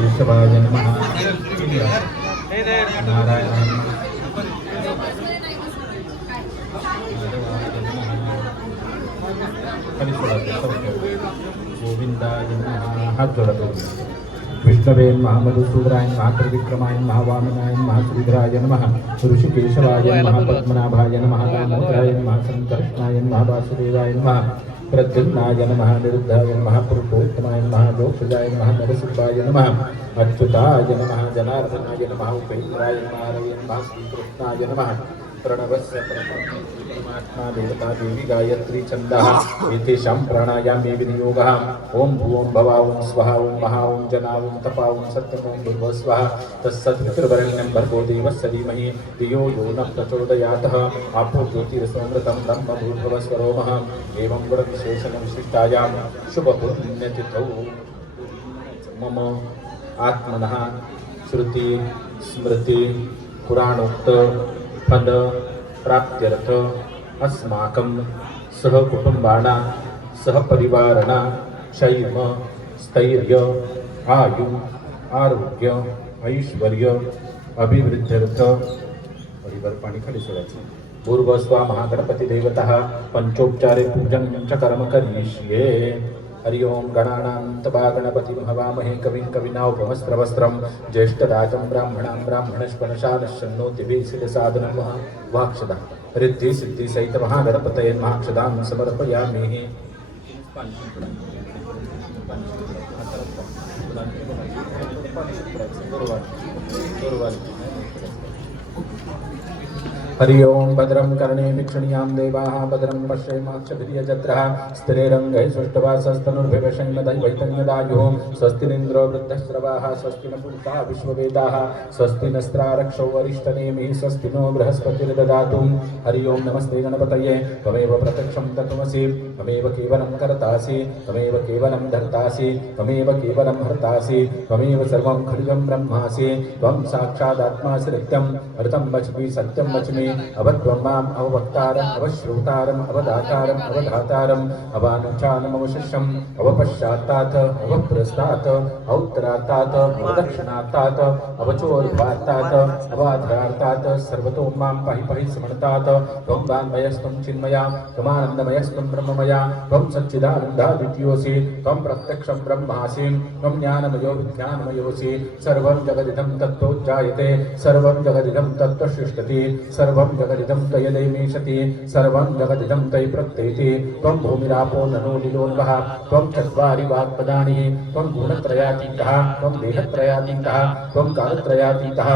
केशवाय नमः नारायणाय गोविंदाय नमः। हाथ जोड़ा दो। विष्णवे नमः, मधुसूदनाय नमः, त्रिविक्रमाय नमः, वामनाय नमः, श्रीधराय नमः, ऋषिकेशवाय नमः, पद्मनाभाय नमः, दामोदराय नमः, संकर्षणाय नमः, वासुदेवाय नमः, प्रद्युम्नाय नमः, निरुद्धाय नमः, पुरुषोत्तमाय नमः, लोकजाय नमः, नरसिंहाय नमः, अच्युताय नमः, जनार्दनाय नमः, उपेन्द्राय नमः, हरये नमः, श्रीकृष्णाय नमः। प्रणवस्य परमात्मा देवता देवी गायत्री छन्दः एतेषां प्राणायामे विनियोगः। ओम भूम भवा ओम स्वहा ओम महा ओम जना ओम तपा ओम सत्यम ओम भूर्भुवः स्वः तत्सवितुर्वरेण्यं भर्गो देवस्य धीमहि धियो यो नः प्रचोदयात्। आपो ज्योतिरसोमृतं ब्रह्म भूर्भुवः स्वरोमः। एवं गुणविशेषणविशिष्टायां शुभपुण्यतिथौ मम आत्मनः श्रुति स्मृति पुराणोक्त फल प्राप्त्यर्थ अस्माकं सहकुटुंबाना सहपरिवारणा क्षैम स्थैर्य आयु आरोग्य ऐश्वर्य अभिवृद्ध्यर्थ परिवार पाणी खाली सोडायचं। पूर्वस्वा महागणपती देवता पंचोपचारे पूजन च कर्म करिष्ये। हरि ओम गणानान्तवा गणपतिं हवामहे कविं कविनामुपमस्त्रवस्त्रं ज्येष्ठराजं ब्राह्मणां ब्राह्मणस्पनशानश्चन्नो दिभिः वाक्षदा रिद्धि सिद्धि सहित महागणपतये महाक्षदां समर्पयामि। हरि ओम भद्रं कर्णे वीक्षणीयां देवाः भद्रं पश्येमाक्षभिर्यजत्रः स्थिरैरङ्गैः सुष्ठुवासस्तनुर्भिवशैमदैवैतन्यदायुः स्वस्तिरिन्द्रो वृद्धश्रवाः स्वस्ति न पूर्ता विश्ववेदाः स्वस्ति नस्त्रारक्षौ वरिष्ठनेमिः स्वस्ति नो बृहस्पतिर्ददातु। हरि ओम नमस्ते गणपतये त्वमेव प्रत्यक्षं तत्त्वमसि त्वमेव केवलं कर्तासि त्वमेव केवलं धर्तासि त्वमेव केवलं हर्तासि त्वमेव सर्वं खड्गं ब्रह्मासि त्वं साक्षादात्मासि नित्यं ऋतं वच्मि सत्यं वच्मि अवध्वं माम् अववक्तारम् अवश्रोतारम् अवदातारम् अवधातारम् अवानुचानम् अवशिष्यम् अवपश्चात्तात् अवपुरस्तात् औत्तरात्तात् अवदक्षिणात्तात् अवचोर्ध्वात्तात् अवाध्यार्तात् सर्वतो मां पाहि पाहि समन्तात्। त्वं वाङ्मयस्त्वं चिन्मया त्वमानन्दमयस्त्वं ब्रह्ममया त्वं सच्चिदानन्दाद्वितीयोऽसि त्वं प्रत्यक्षं ब्रह्मासि त्वं ज्ञानमयो विज्ञानमयोऽसि सर्वं जगदिदं तत्त्वोज्जायते सर्वं जगदिदं तत्त्वसृष्टति सर्वं जगदिदं त्वयदैमीशति सर्वं जगदिदं त्वयि प्रत्येति। त्वं भूमिरापो ननो नीलोन्वः त्वं चत्वारि वाक्पदानि त्वं गुणत्रयातीतः त्वं देहत्रयातीतः त्वं कालत्रयातीतः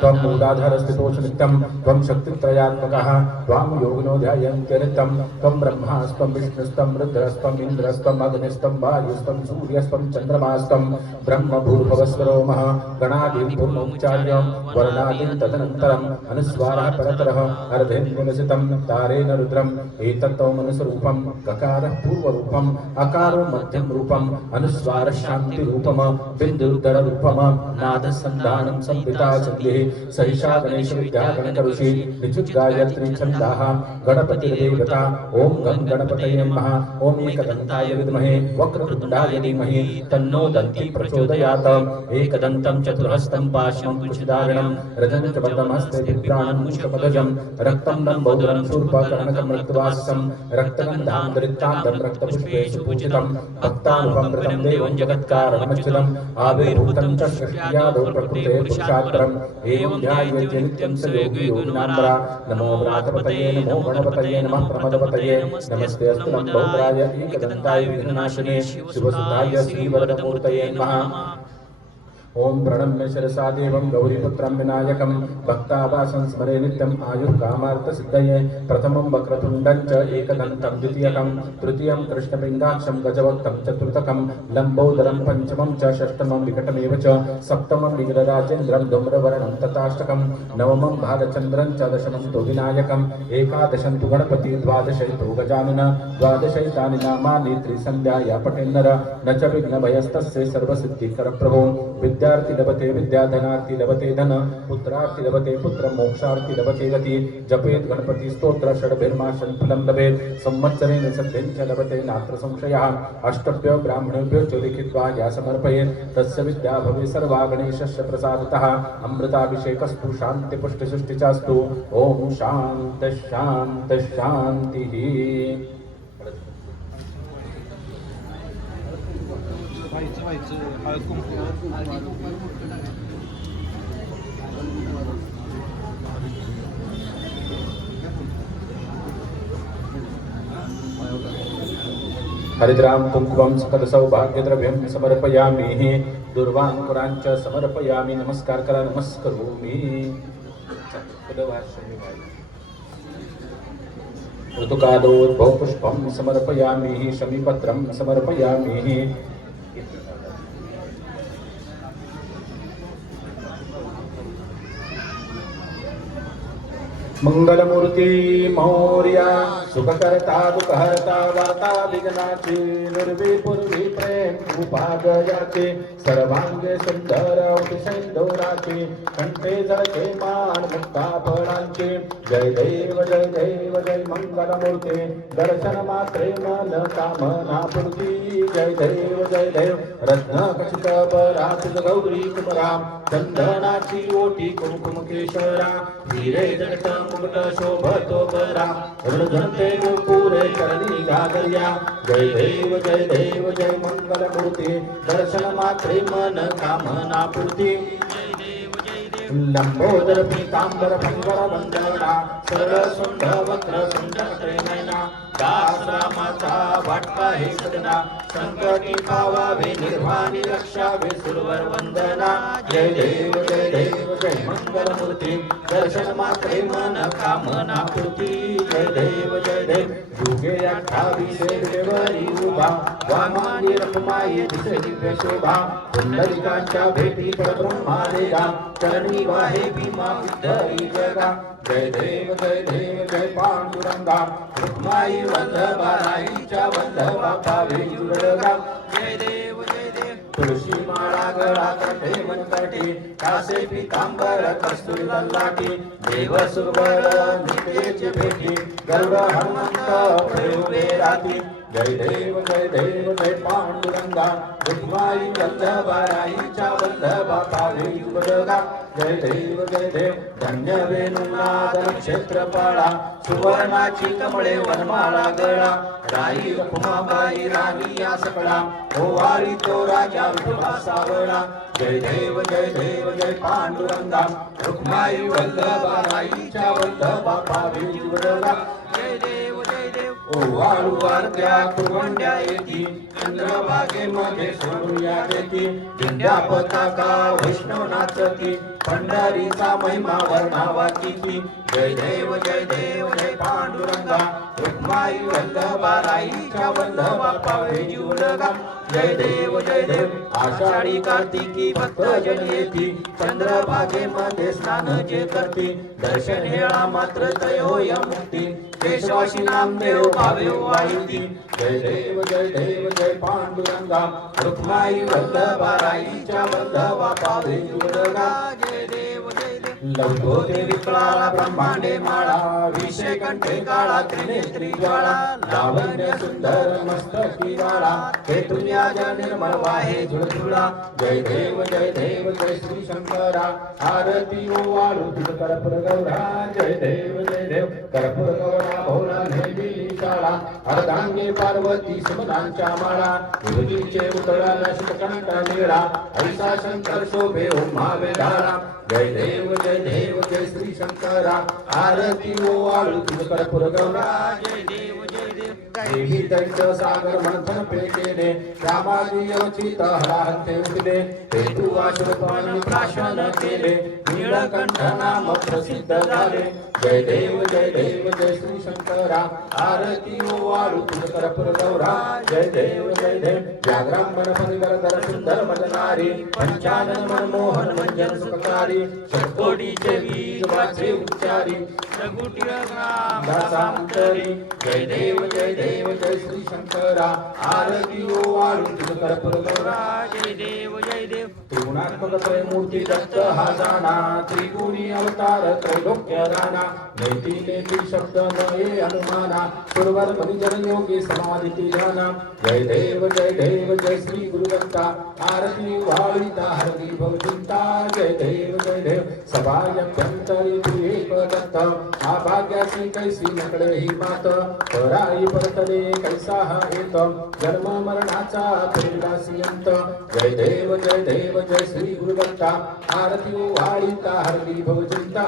त्वं मूलाधारस्थितोऽनित्यं त्वं शक्तित्रयात्मकः त्वां योगिनो ध्यायन्त्यनित्यं त्वं ब्रह्मास्त्वं विष्णुस्त्वं रुद्रस्त्वम् इन्द्रस्त्वम् अग्निस्त्वं वायुस्त्वं सूर्यस्त्वं चन्द्रमास्त्वं ब्रह्म भूर्भुवस्वरोमः गणादिं पूर्वोच्चार्य वर्णादिं तदनन्तरम् अनुस्वारः परतरः अर्धेन्द्रनिशितं तारेण रुद्रम् एतत्त्वमनुस्वरूपं ककारः पूर्वरूपम् अकारो मध्यं रूपम् अनुस्वारः शान्तिरूपम् बिन्दुर्दररूपम् नादसन्धानं संविता चन्द्रिः सहिषा गणेश विद्या गणकऋषि ऋचुः गायत्री छन्दाः गणपतिर्देवता ओम गं गणपतये नमः। ओम एकदन्ताय विद्महे वक्रतुण्डाय धीमहि तन्नो दन्ती प्रचोदयात्। एकदन्तं चतुर्हस्तं पाशं कुशधारणं रजं च वरदमस्ते बिभ्राणं मुष्कपदजं रक्तं लम्बोदरं शूर्पकर्णकं रक्तवासं रक्तगन्धान्तरिक्तान्तं रक्तपुष्पेषु पूजितं भक्तानुपमृतं देवं जगत्कारणमच्युतम् आविर्भूतं च सृष्ट्यादौ प्रकृते पुरुषात्परम् एवं ध्यायेत् नित्यं स योगी योगिनाम्बरा। नमो व्रातपतये नमो गणपतये नमः प्रमदपतये नमस्ते अस्तु लम्बोदराय एकदन्ताय विघ्ननाशिने शिवसुताय श्रीवरदमूर्तये नमः। ओम प्रणम्य शिरसा देवं गौरीपुत्रं विनायकं भक्तावासं स्मरे नित्यम् आयुर्कामार्थसिद्धये प्रथमं वक्रतुण्डं च एकदन्तं द्वितीयकं तृतीयं कृष्णपिङ्गाक्षं गजवक्तं चतुर्थकं लम्बोदरं पंचमं च षष्ठमं विकटमेव च सप्तमं विग्रराजेन्द्रं धूम्रवर्णं तथाष्टकं नवमं भालचन्द्रं च दशमं तु विनायकम् एकादशं तु गणपति द्वादशैतो गजानन द्वादशैतानि नामानि त्रिसन्ध्याया पठेन्नर न च विघ्नभयस्तस्य सर्वसिद्धिकरप्रभो विद्यार्थी लभते विद्याधनार्थी लभते धन पुत्रार्थी लभते पुत्र मोक्षार्थी लभते गति जपेत गणपति स्तोत्र षड्भिर्माशं फलं लभेत संवत्सरेण सत्यञ्च लभते नात्र संशयः अष्टभ्यो ब्राह्मणेभ्यो च लिखित्वा या समर्पयेत् तस्य विद्या भवे सर्वा गणेशस्य प्रसादतः अमृताभिषेकस्तु शान्तिपुष्टिसृष्टिचास्तु ओम शान्ति शान्ति शान्तिः। हरिद्रां कुंकुमं सकल सौभाग्यद्रव्यं समर्पयामि दुर्वांकुरांच समर्पयामि नमस्कार करा नमस्करोमि ऋतुकालोद्भव पुष्पं समर्पयामि शमीपत्रं समर्पयामि मंगलमूर्ती मौर्या सुखकर्ता दुःखहर्ता वार्ता विघ्नाची निर्विपूर्वी प्रेम उपागयाचे सर्वांगे सुंदर अतिशैंदोराचे कंठे झळके मान मुक्ता फळांचे जय देव जय मंगलमूर्ते दर्शन मात्रे मन कामना पूर्ती जय देव रत्न कशित परात गौरी कुमरा चंदनाची ओटी कुंकुम केशरा हिरे जगत मुकुट शोभतो बरा ऋणधनते पुरे करणी गागर्या जय देव जय मंगलमूर्ती दर्शन मात्रे मन कामना पूर्ती लंबोदर पीतांबर भंगर वंदना सरळ सुंद वक्र सुंद नयना दास रामाचा वाटपा हे सदना संकटी पावावे निर्वाणी रक्षावे सुरवर वंदना जय देव जय मंगलमूर्ती दर्शन मात्रे मन कामना पूर्ती जय देव युगे 28 देवरी उभा वामानी रखमाये दिसे दिव्य शोभा पुंडलिकांच्या भेटी परब्रह्मा देगा चरणी वाहे भीमा विद्यरी जगा जय देव जय पांडुरंगा रुक्माई वल्लभा राईच्या वल्लभा पावे जुळगा जय देव तुळशी माळा गळा कंठे मनकटी कासे पितांबर कस्तुरी ललाटी देव सुरवर नितेची भेटी गरुड हनुमंत प्रेमे राती जय देव जय पांडुरंगा रुक्माई वल्लभा राईच्या वल्लभा पावे जुळगा जय देव धन्य वेणुनाद क्षेत्रपाळा सुवर्णाची कमळे वनमाळा गळा राई रखुमाबाई राणी या सकळा ओवाळी तो राजा विठोबा सावळा जय देव जय पांडुरंगा रुक्माई वल्लभा राईच्या वल्लभा पावे जुळगा जय देव ओवाळू वारत्या कुरवंड्या येती चंद्रभागेमध्ये सोडूया देती दिंड्या पताका वैष्णव नाचती पंढरीचा महिमा वर्णावा किती जय देव जय पांडुरंगा रुक्माई वल्लभा राईच्या वल्लभा पावे जुळगा जय देव आषाढी कार्तिकी भक्तजन येती चंद्रभागेमध्ये स्नान जे करती दर्शन हेळा मात्र तयोय मुक्ती केशवाशी नामदेव भावे वाहिती जय देव जय पांडुरंगा रुक्माई वल्लभा राईच्या वल्लभा पावे जुळगा जय देव लंबोदे विकळाला ब्रह्मांडे माळा विषय कंठे काळा त्रिनेत्री ज्वाळा लावण्य सुंदर मस्तकी वाळा हे तुझ्या निर्मळ वाहे झुळझुळा जय देव जय श्री शंकरा आरती ओवाळू तुझ कर्पूर गौरा जय देव कर्पूर गौरा भोला नेली शाळा अर्धांगे पार्वती सुमनांच्या माळा विभूतीचे उतळाला शितकंठ निळा ऐसा शंकर शोभे उमावे धारा जय देव जय श्री शंकरा आरती ओवाळू तुझ कर्पूर गौरा जय देव देवी दैत्य सागर मंथन पेटेने रामाजी अवचित हराहते उठले हेतू आशुरपण प्राशन केले नीलकंठ नाम प्रसिद्ध झाले जय देव जय श्री शंकरा आरती ओवाळू तुझ कर्पूर गौरा जय देव व्याघ्रांबन फणीधर सुंदर मदनारी पंचानन मनमोहन मंजन सुखकारी षटकोटीचे बीज वाचे उच्चारी दासांतरी जय देव जय श्री शंकरा आरती ओवाळू तुझ कर्पूर गौरा जय देव त्रिगुणात्मक त्रयमूर्ती दत्त हा जाणा त्रिगुणी अवतार त्रैलोक्य राणा नैती नेती शब्द नये अनुमाना सुरवर मनिजन योगी समाधिती ध्याना जय देव जय श्री गुरुदत्ता आरती वाळीता हरती भवचिंता जय देव सभायभ्यंतरी तू एक दत्त आभाग्यासी कैसी नकडे ही मात पराई परतले कैसा हा हेत जन्म मरणाचा फेरलासी अंत जय देव जय श्री गुरुदत्ता आरती वाळीता हरती भवचिंता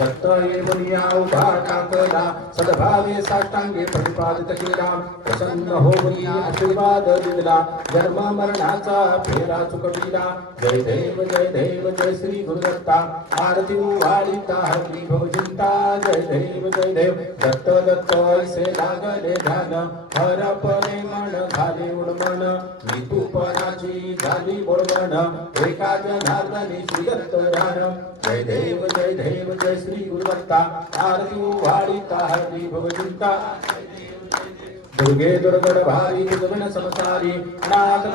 दत्त एवनिया उभा टाकला सद्भावे साष्टांगे प्रतिपादित केला प्रसन्न होऊन आशीर्वाद दिला जन्म मरणाचा फेरा चुकविला जय देव जय श्री गुरुदत्ता आरती वाळीता हरती भवचिंता जय देव दत्त ऐसे लागले ध्यान हरपणे मन झाले उडमन नितूपणाची झाली बोडवण एका जनार्दनी श्री दत्त ध्यान जय देव जय श्री गुरुदत्ता आरती वाळीता हरती भवचिंता दुर्गे दुर्गड भारी दुर्गण समसारी नाथ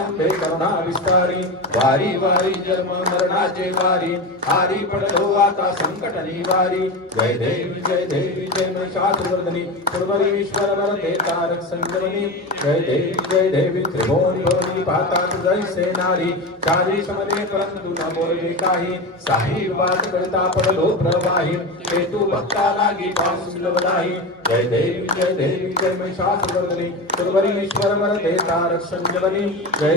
अंबे करुणा विस्तारी वारी जन्म मरणाचे वारी हारी पडलो आता संकट निवारी जय देवी जय महिषासुरवर्धनी पूर्वरीश्वर वरते तारक संजीवनी जय देवी त्रिभुवनी भवनी पाहता जैसे नारी चारी समने परंतु न बोलले काही साही बात करता पडलो प्रवाही ते तू भक्ता लागी पासून लवदाही जय देवी जय महिषासुरवर्धनी पूर्वरीश्वर वरते तारक संजीवनी जय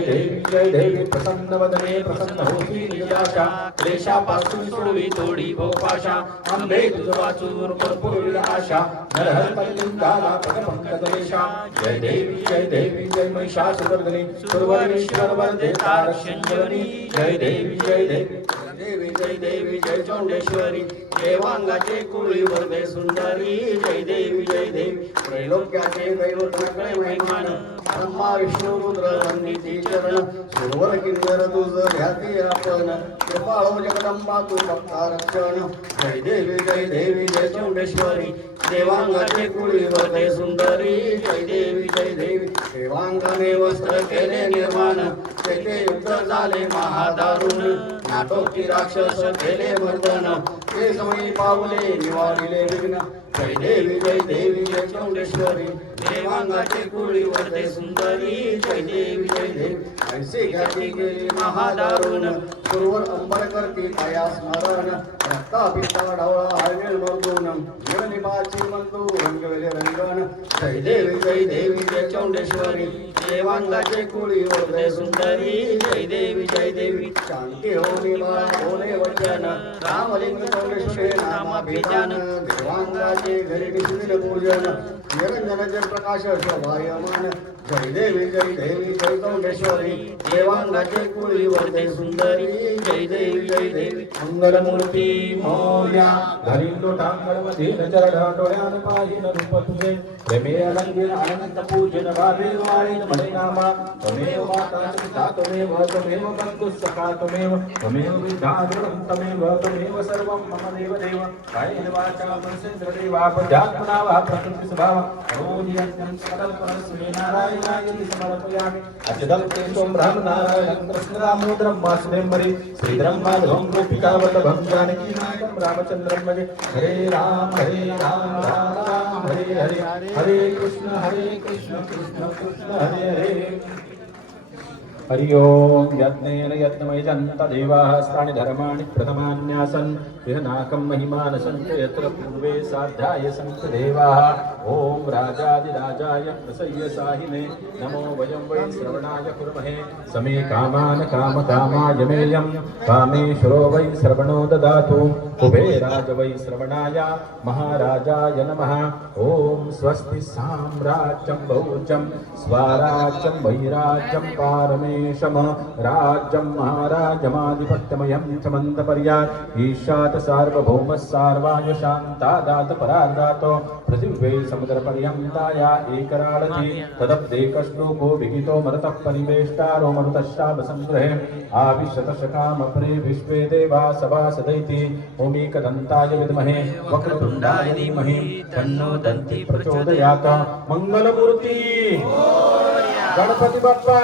देवी प्रसन्न वदने प्रसन्न होती निजदाशा क्लेशापासून सोडी तोडी भोपाशा अंबे तुझ वाचून भरपूर आशा नरहर परिलिंगाला पदपंकजलेशा जय देवी जय महिषासुरवर्धनी पूर्वरीश्वर वरते तारक संजीवनी जय देवी जय चौंडेश्वरी देवांगाचे कुळी वरदे सुंदरी जय देवी त्रैलोक्याचे दैवत नकळे महिमान ब्रह्मा विष्णू रुद्र वंदिती चरण सुरवर किंकर तुझ ध्याती आपण कृपाळो जगदंबा तू भक्ता रक्षण जय देवी जय चौंडेश्वरी देवांगाचे कुळी वरदे सुंदरी जय देवी देवांगाने वस्त्र केले निर्माण तेथे युद्ध झाले महादारुण नाटोकी राक्षस केले मर्दन ते समयी पावले निवारिले विघ्न जय देवी जय चौंडेश्वरी देवांगाचे कुळी वरदे सुंदरी जय देवी ऐसे घाती गेली महादारुण सुरवर अंबर करती काया स्मरण रक्ता पिता ढवळा हळवेल मर्दून जीवनिमाची मंतू रंगवेले रंगण जय देवी जय चौंडेश्वरी देवांगाचे कुळी वरदे सुंदरी जय देवी शांती होनी होणे वचन रामलिंग चौंडेश्वरी नामाभिजान देवांगाचे घरी निश्चित पूजन निरंजन जय प्रकाश शोभायमान जय देवी जय चौंडेश्वरी देवांगाचे कुळी वरदे सुंदरी जय देवी मंगलमूर्ती मोर्या घरी लोटांगणमध्ये चरण डोळ्यान पाहिन रूप तुझे प्रेमे अलंगिर अनंत पूजन गावे वाळीन म्हणे नामा त्वमेव माता पिता त्वमेव बंधु सखा त्वमेव विद्याधुरं त्वमेव सर्वं मम देव कायेन वाचा मनसेन्द्र देवा पद्यात्मना वा प्रकृती स्वभाव करोमि सकलपरस्मै नारायणाय समर्पयामि अच्युतं केशवं रामनारायणं कृष्णदामोदरं वासुदेवं श्रीधरं माधवं गोपिकावल्लभं जानकीनाथं रामचन्द्रं भजे हरे राम राम राम हरे हरे कृष्ण कृष्ण कृष्ण हरे हरे हरि ओम यज्ञेन यज्ञमयजन्त देवाः अस्त्राणि धर्माणि प्रथमान्यासन् गृहनाकं महिमान सन्ति यत्र पूर्वे साध्याय सन्ति देवाः ओम राजाधिराजाय प्रसय्य साहिने नमो वयं वै श्रवणाय कुर्महे समे कामान् कामकामाय मेयं कामेश्वरो वै श्रवणो ददातु कुबेराज वै श्रवणाय महाराजाय नमः ओम स्वस्ति साम्राज्यं भौज्यं स्वराज्यं वैराज्यं पारमेशम राज्यं महाराजमाधिपत्यमयं च मन्दपर्यात् ईशात सार्वभौमः सार्वाय शान्तादात परार्दातो पृथिव्यै समुद्रपर्यन्ताया एकराडति तदप्देकश्लोको विहितो मरुतः परिवेष्टारो मरुतश्चापसङ्ग्रहे आविशतशकामपरे विश्वे देवा सभासदैति ओमेकदन्ताय विद्महे वक्रतुण्डाय धीमहि तन्नो दन्ति प्रचोदयात् मंगलमूर्ति गणपति बाप्पा